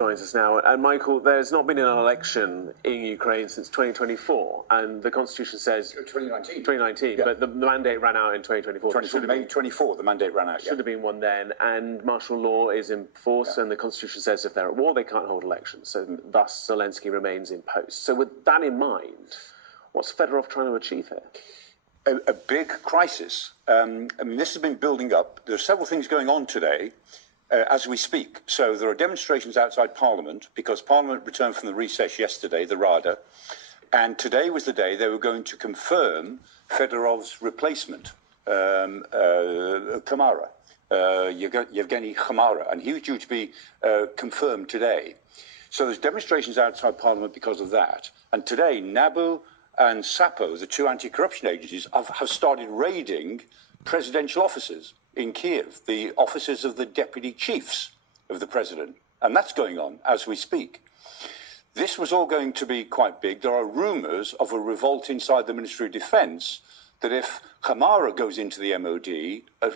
Joins us now. And Michael, there's not been an election in Ukraine since 2024, and the Constitution says 2019, yeah. But the mandate ran out in 2024. May 24, the mandate ran out. Should have been one then, and martial law is in force, and the Constitution says if they're at war, they can't hold elections. So thus, Zelenskyy remains in post. So with that in mind, what's Fedorov trying to achieve here? A big crisis. I mean, this has been building up. There are several things going on today. As we speak. So there are demonstrations outside Parliament because Parliament returned from the recess yesterday, the Rada, and today was the day they were going to confirm Fedorov's replacement, Kamara, Yevgeny Kamara, and he was due to be confirmed today. So there's demonstrations outside Parliament because of that. And today, NABU and SAPO, the two anti-corruption agencies, have started raiding presidential offices in Kyiv, the offices of the deputy chiefs of the president. And that's going on as we speak. This was all going to be quite big. There are rumours of a revolt inside the Ministry of Defence that if Kamara goes into the MOD,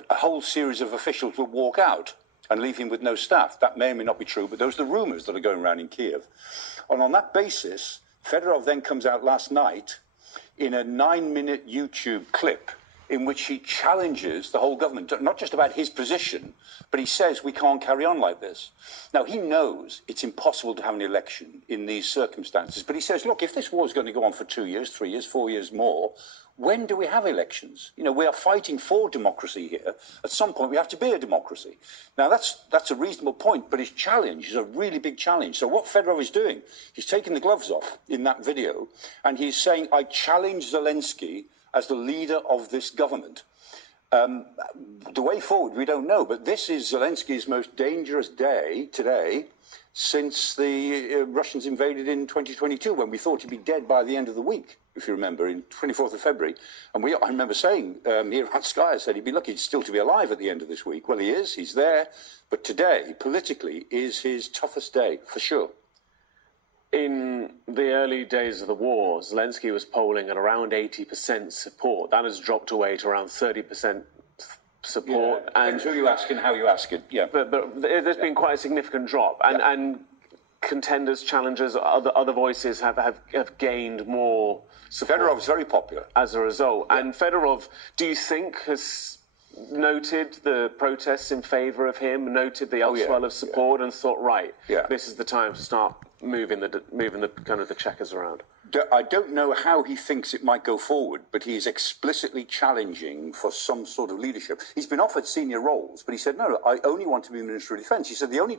a whole series of officials will walk out and leave him with no staff. That may or may not be true, but those are the rumours that are going around in Kyiv. And on that basis, Fedorov then comes out last night in a 9-minute YouTube clip in which he challenges the whole government, not just about his position, but he says we can't carry on like this. Now, he knows it's impossible to have an election in these circumstances, but he says, look, if this war is going to go on for 2 years, 3 years, 4 years more, when do we have elections? You know, we are fighting for democracy here. At some point, we have to be a democracy. Now, that's a reasonable point, but his challenge is a really big challenge. So what Fedorov is doing, he's taking the gloves off in that video, and he's saying, I challenge Zelenskyy as the leader of this government. The way forward, we don't know, but this is Zelenskyy's most dangerous day today since the Russians invaded in 2022, when we thought he'd be dead by the end of the week, if you remember, in 24th of February. And I remember saying here at Sky, I said he'd be lucky still to be alive at the end of this week. Well, he is, he's there. But today, politically, is his toughest day, for sure. In the early days of the war, Zelenskyy was polling at around 80% support. That has dropped away to around 30% support. Yeah, and who you ask and how you ask it. Yeah, but there's been quite a significant drop, and contenders, challengers, other voices have gained more support. Fedorov's very popular as a result. Yeah. And Fedorov, do you think, has noted the protests in favour of him, noted the upswell of support, and thought, right, this is the time to start moving the kind of the checkers around? I don't know how he thinks it might go forward, but he's explicitly challenging for some sort of leadership. He's been offered senior roles, but he said, no, I only want to be Minister of Defence. He said the only